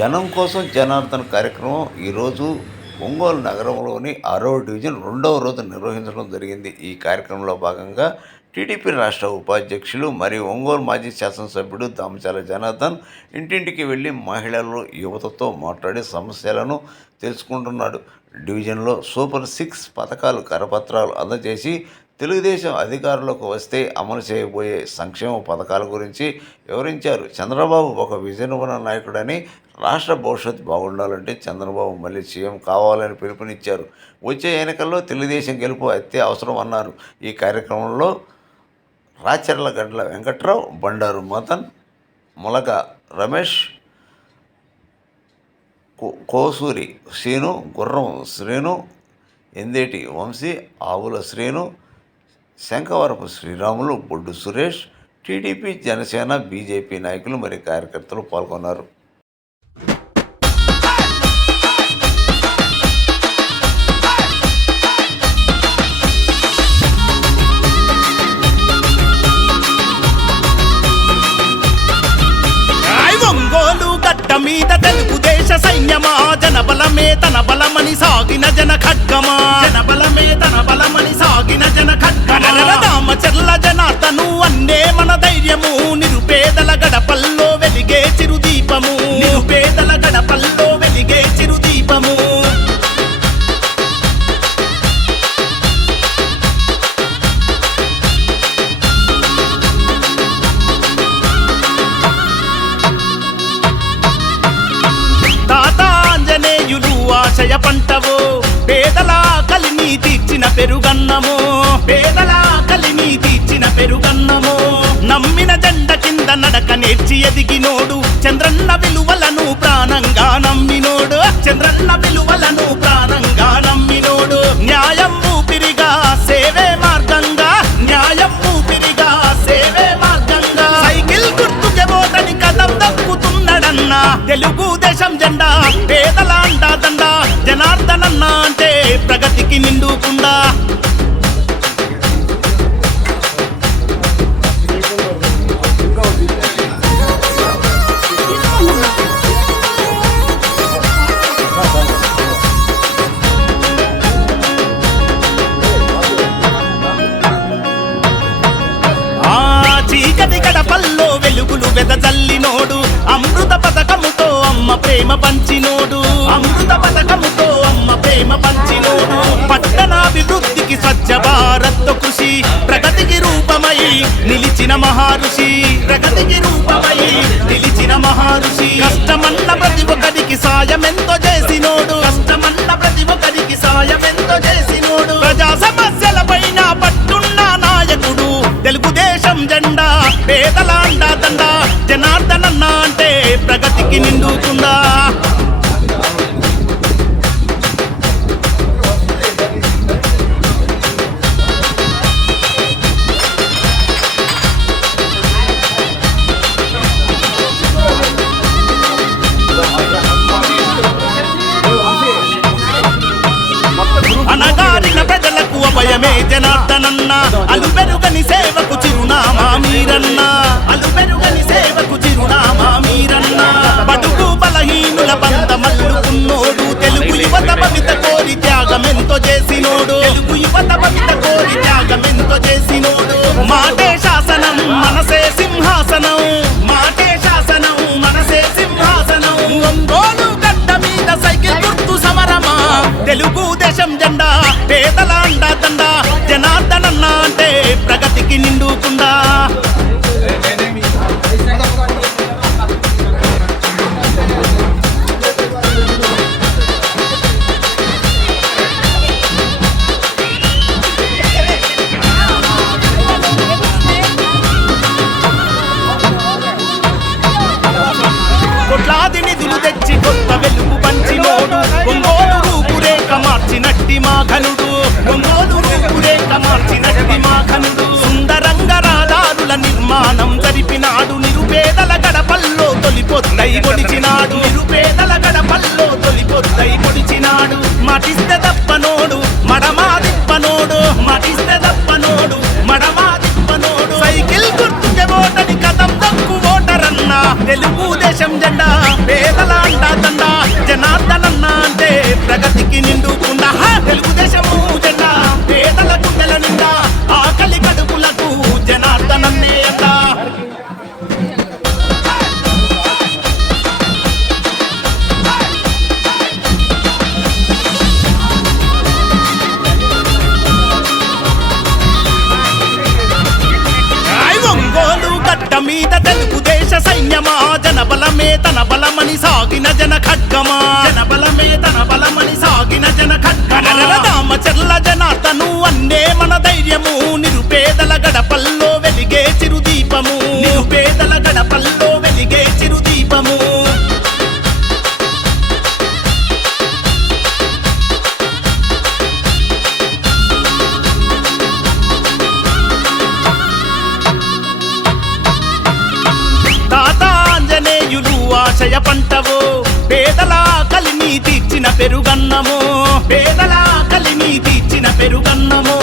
జనం కోసం జనార్దన్ కార్యక్రమం ఈరోజు ఒంగోలు నగరంలోని 6వ డివిజన్ 2వ రోజు నిర్వహించడం జరిగింది. ఈ కార్యక్రమంలో భాగంగా టీడీపీ రాష్ట్ర ఉపాధ్యక్షులు మరియు ఒంగోలు మాజీ శాసనసభ్యుడు దామచాల జనార్దన్ ఇంటింటికి వెళ్ళి మహిళలు, యువతతో మాట్లాడి సమస్యలను తెలుసుకుంటున్నాడు. డివిజన్లో సూపర్ 6 పథకాలు కరపత్రాలు అందజేసి తెలుగుదేశం అధికారంలోకి వస్తే అమలు చేయబోయే సంక్షేమ పథకాల గురించి వివరించారు. చంద్రబాబు ఒక విజన్ ఉన్న నాయకుడని, రాష్ట్ర భవిష్యత్తు బాగుండాలంటే చంద్రబాబు మళ్ళీ సీఎం కావాలని పిలుపునిచ్చారు. వచ్చే ఎన్నికల్లో తెలుగుదేశం గెలుపు అత్తే అవసరం అన్నారు. ఈ కార్యక్రమంలో రాచర్ల గండ్ల వెంకట్రావు, బండారు మదన్, ములగ రమేష్, కోసూరి శ్రీను, గుర్రం శ్రీను, ఎందేటి వంశీ, ఆవుల శ్రీను, శంఖవరపు శ్రీరాములు, బొడ్డు సురేష్, టీడీపీ, జనసేన, బీజేపీ నాయకులు మరియు కార్యకర్తలు పాల్గొన్నారు. మీద తెలుగుదేశ సైన్యమా, జనబలమే తన బలమని సాగిన జన ఖడ్గమా, జనబలమే తన బలమని సాగిన జన ఖడ్గమా. రామచర్ల జనార్దను అన్నే మన ధైర్యము, నిరుపేదల గడపల్లో వెలిగే చిరుదీపము, నిరుపేదల గడపల్లో వెలిగే చిరుదీపము. ఆశయ పంటవో, పేదల కలిని తీర్చిన పెరుగన్నమో, పేదల కలిని తీర్చిన పెరుగన్నమో. నమ్మిన జెండ కింద నడక నేర్చి ఎదిగినోడు, చంద్రన్న విలువలను ప్రాణంగా నమ్మినోడు, చంద్రన్న విలువలను ప్రాణంగా నమ్మినోడు. న్యాయం ఊపిరిగా సేవే మార్గంగా, న్యాయం ఊపిరిగా సేవే మార్గంగా. సైకిల్ గుర్తుకే ఓటని కదం దక్కుతున్నాడన్నా, తెలుగుదేశం జెండా పేదల అండాదండ. జనార్దనన్న అంటే ప్రగతికి నిండుకుండా. చీకటి గడపల్లో వెలుగులు వెదజల్లినోడు, అమృత పథకముతో అమ్మ ప్రేమ పంచినోడు, అమృత పథకముతో అమ్మ ప్రేమ పంచినోడు. పట్టణాభివృద్ధికి స్వచ్ఛ భారత్ కృషి, ప్రగతికి రూపమై నిలిచిన మహారుషి, ప్రగతికి రూపమై నిలిచిన మహారుషి. కష్టమన్న ప్రతి ఒక్కరికి సాయమెంతో చేసినోడు, కష్టమన్న ప్రతి ఒక్కరికి సాయమెంతో చేసినోడు. ప్రజా సమస్యల పైన పట్టున్న నాయకుడు, తెలుగుదేశం జెండా పేదల అండాదండ. జనార్దనన్న అంటే ప్రగతికి నిండుకుండా. అనగారిన ప్రజలకు అభయమే జనార్దనన్న, అలుపెరుగని సేవకు చిరునామా మీరన్న, అలుపెరుగని సేవకు చిరునామా మీరన్న. బడుగు బలహీనుల బంధ మల్లుకున్నోడు, తెలుగు యువత భవిత కోరి త్యాగమెంతో చేసినోడు, తెలుగు యువత భవిత కోరి త్యాగమెంతో చేసినోడు. మాటే శాసనం మనసే సింహాసనం, మాటే శాసనం మనసే సింహాసనం. ఒంగోలు గడ్డ మీద సైకిల్ గుర్తు సమరమా, తెలుగుదేశం జెండా పేదల అండాదండ. జనార్దనన్న అంటే ప్రగతికి నిండుకుండా. కొట్లాది నిధులు తెచ్చి కొత్త వెలుగు పంచినోడు, ఒంగోలు రూపురేఖ మార్చినట్టి మాఘనుడు, ఒంగోలు రూపురేఖ మార్చినట్టి మాఘనుడు. సుందరంగ రహదారుల మీద తెలుగుదేశ సైన్యమా, జనబలమే తన బలమని సాగిన జన ఖడ్గమా, జనబలమే తన బలమని సాగిన జన ఖడ్గమా. రామచర్ల జనార్దను అన్నే మన ధైర్యము, నిరుపేదల గడపల్లో వెలిగే చిరుదీపము, నిరుపేదల గడపల్లో వెలిగే చిరుదీపము. ఆశయ పంటవో, పేదల కలిని తీర్చిన పెరుగన్నమో, పేదల కలిని తీర్చిన పెరుగన్నమో.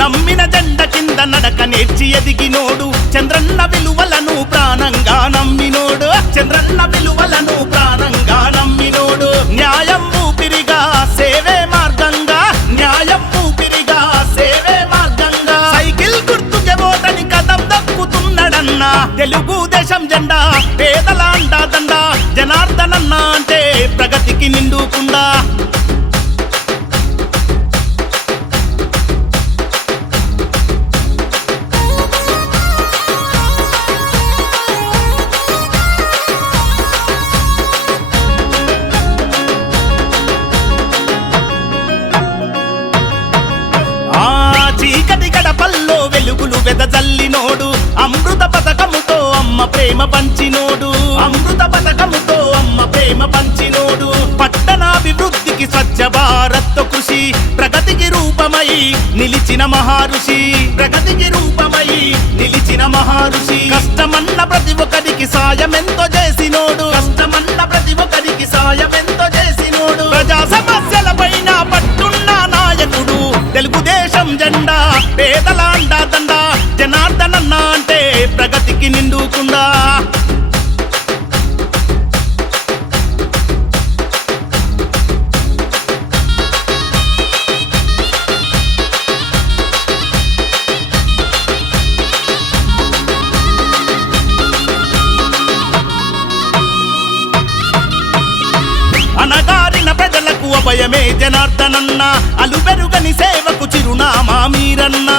నమ్మిన జెండ కింద నడక నేర్చి ఎదిగినోడు, చంద్రన్న విలువలను ప్రాణంగా నమ్మినోడు, చంద్రన్న విలువలను ప్రాణంగా నమ్మినోడు. న్యాయం ఊపిరిగా సేవే మార్గంగా, న్యాయం ఊపిరిగా సేవే మార్గంగా. సైకిల్ గుర్తుకే ఓటని కదం దక్కుతున్నాడన్నా, తెలుగుదేశం జెండా పేదల అండాదండ. జనార్దనన్న అంటే ప్రగతికి నిండుకుండా. చీకటి గడపల్లో వెలుగులు వెదజల్లినోడు, అమృత పథకముతో అమ్మ ప్రేమ పంచినోడు, అమృత పథకముతో అమ్మ ప్రేమ పంచినోడు. పట్టణాభివృద్ధికి స్వచ్ఛ భారత్ కృషి, ప్రగతికి రూపమై నిలిచిన మహారుషి, ప్రగతికి రూపమై నిలిచిన మహారుషి. కష్టమన్న ప్రతి ఒక్కరికి సాయమెంతో చేసినోడు, కష్టమన్న ప్రతి ఒక్కరికి సాయమెంతో చేసినోడు. ప్రజా సమస్యల పైన పట్టున్న నాయకుడు, తెలుగుదేశం జెండా పేదల అండాదండ. జనార్దనన్న అంటే ప్రగతికి నిండుకుండా. అనగారిన ప్రజలకు అభయమే జనార్దనన్న, అలుబెరుగని సేవకు చిరునామా మీరన్న,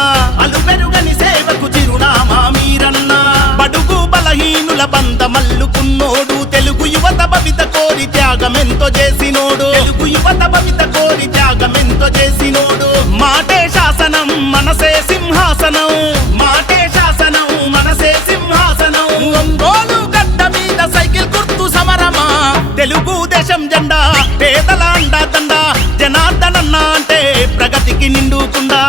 అలుబెరుగని సేవకు చిరునామా మీరన్న. బడుగు బలహీనుల బంధమల్లుకున్నోడు, తెలుగు యువత భవిత కోరి త్యాగమెంతో చేసినోడు, తెలుగు యువత భవిత కోరి త్యాగమెంతో చేసినోడు. మాటే శాసనం మనసే సింహాసనం, మాటే శాసనం మనసే సింహాసనం. ఒంగోలు గడ్డ మీద సైకిల్ గుర్తు సమరమా, తెలుగుదేశం జెండా పేదల అండాదండ. జనార్దనన్న అంటే ప్రగతికి నిండుకుండా.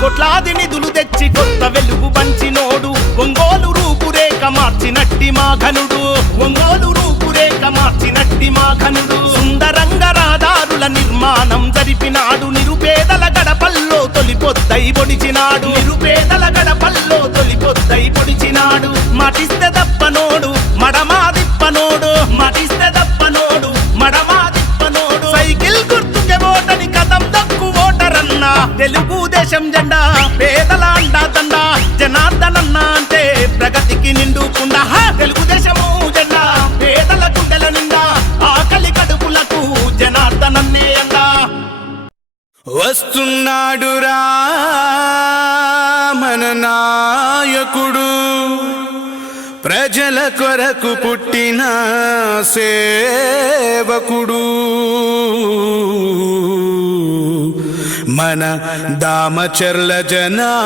కోట్లాది నిధులు తెచ్చి కొత్త వెలుగు పంచినోడు, ఒంగోలు రూపురేఖ మార్చినట్టి మా ఘనుడు, ఒంగోలు రూపురేఖ మార్చినట్టి మా ఘనుడు. సుందరంగ రహదారుల నిర్మాణం జరిపినాడు, నిరుపేదల గడపల్లో తొలిపొద్దై పొడిచినాడు, నిరుపేదల గడపల్లో తొలిపొద్దై పొడిచినాడు. మాటిస్తే దప్పనోడు మడమా దిప్పనోడు, మాటిస్తే దప్పనోడు మడమా దిప్పనోడు. సైకిల్ గుర్తుకే ఓటని కదం దక్కు ఓటరన్న, తెలుగుదేశం జెండా పేదల అండాదండ. జనార్దనన్న అంటే ప్రగతికి నిండుకుండా. తెలుగుదేశము జెండా పేదల గుండెల నిండా, ఆకలి కడుపులకు జనార్దనన్నే అండా. వస్తున్నాడురా మన నాయకుడు, ప్రజల కొరకు పుట్టిన సేవకుడు, మన దామచర్ల జనార్దనుడు.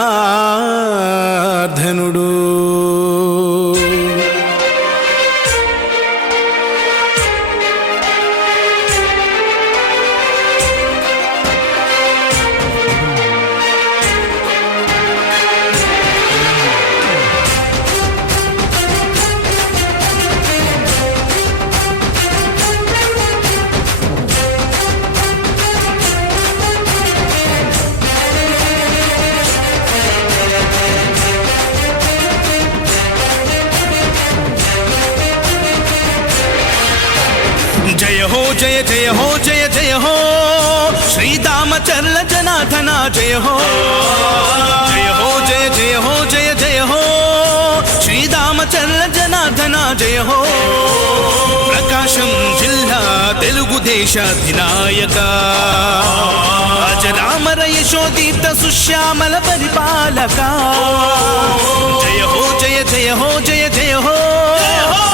జయ హో జయ జయ హో జయ జయ హో శ్రీరామచర్ల జనార్దన జయ హో జయ హో జయ జయ హో జయ జయ హో శ్రీరామచర్ల జనార్దన జయ హో ప్రకాశం జిల్లా తెలుగుదేశాధినాయక అజరామర యశోదీప్త సుశ్యామల పరిపాలక జయ హో జయ జయ హో జయ జయ హో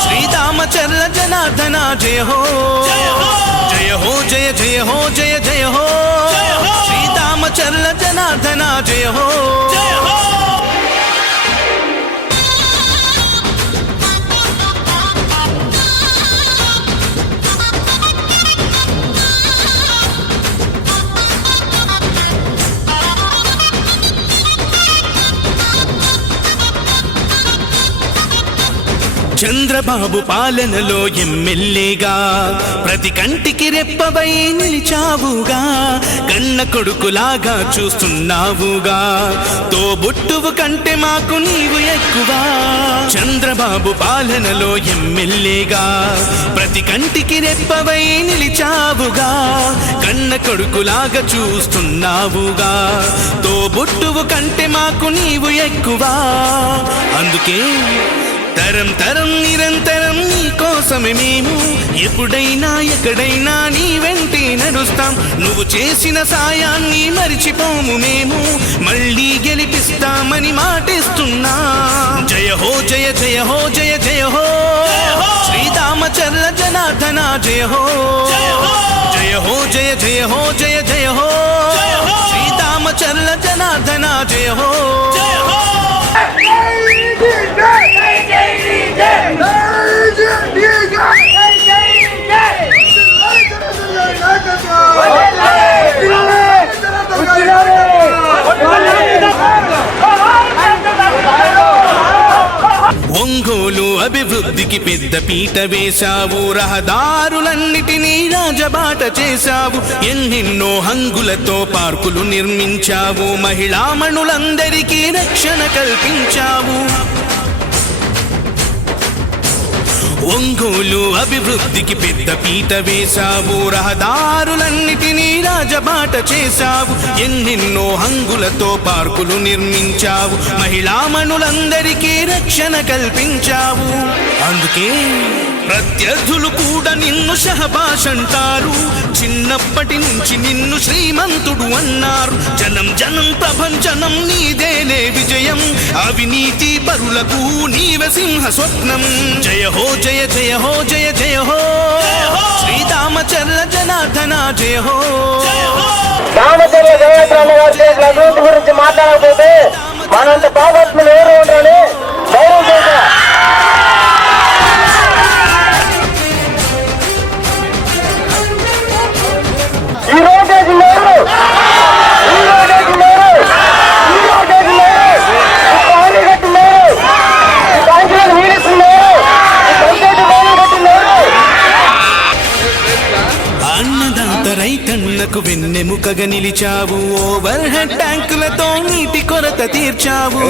శ్రీరామచర్ల జనార్దన జయ హో జయ హో జయ జయ హో జయ జయ హో శ్రీరామచర్ల జనార్దన జయ హో చంద్రబాబు పాలనలో ఎమ్మెల్యేగా ప్రతి కంటికి రెప్పవై నిలిచావుగా కన్న కొడుకులాగా చూస్తున్నావుగా తోబుట్టువు కంటే మాకు నీవు ఎక్కువ చంద్రబాబు పాలనలో ఎమ్మెల్యేగా ప్రతి కంటికి రెప్పవై నిలిచావుగా కన్న కొడుకులాగా చూస్తున్నావుగా తోబుట్టువు కంటే మాకు నీవు ఎక్కువ అందుకే తరం తరం నిరంతరం నీ కోసమే మేము ఎప్పుడైనా ఎక్కడైనా నీ వెంటే నడుస్తాం నువ్వు చేసిన సాయాన్ని మరిచిపోము మేము మళ్ళీ గెలిపిస్తామని మాటిస్తున్నా జయ హో జయ జయ హో జయ జయ హో శ్రీరామచర్ల జనార్దన జయ హో జయ హో జయ జయ హో జయ జయ హో శ్రీరామచర్ల జనార్దన జయ హో ఒంగోలు అభివృద్ధికి పెద్ద పీట వేశావు రహదారులన్నిటినీ రాజబాట చేశావు ఎన్నెన్నో హంగులతో పార్కులు నిర్మించావు మహిళామణులందరికీ రక్షణ కల్పించావు ఒంగోలు అభివృద్ధికి పెద్ద పీట వేశావు రహదారులన్నిటినీ రాజబాట చేశావు ఎన్నెన్నో హంగులతో పార్కులు నిర్మించావు మహిళామణులందరికీ రక్షణ కల్పించావు అందుకే ప్రత్యర్థులు కూడా నిన్ను షహబాష్ అంటారు చిన్నప్పటి నుంచి నిన్ను శ్రీమంతుడు అన్నారు జనం జనం ప్రభంజనం నీదేలే విజయం అవినీతి పరులకు నీవే సింహ స్వప్నం జయ హో జయ జయ హో జయ జయ హో శ్రీరామచర్ల జనార్దన జయ హో రామచర్ల జనార్దన గారి చేసిన అభివృద్ధి గురించి మాట్లాడకపోతే మనంత పాపత్ములు ఎవరు ఉంటారని ధైర్యం చేశా ఈ రోజు లేరు ఈ రోజు లేరు ఈ రోజు లేరు పానీ గట్టి లేరు బ్యాంకులకు వీడిస్తున్నారు పంచాయతీ పానీ గట్టి లేరు అన్నదాత రైతన్నకు వెన్నెముకగా నిలిచావు ఓవర్ హెడ్ ట్యాంకులతో నీటి కొరత తీర్చావు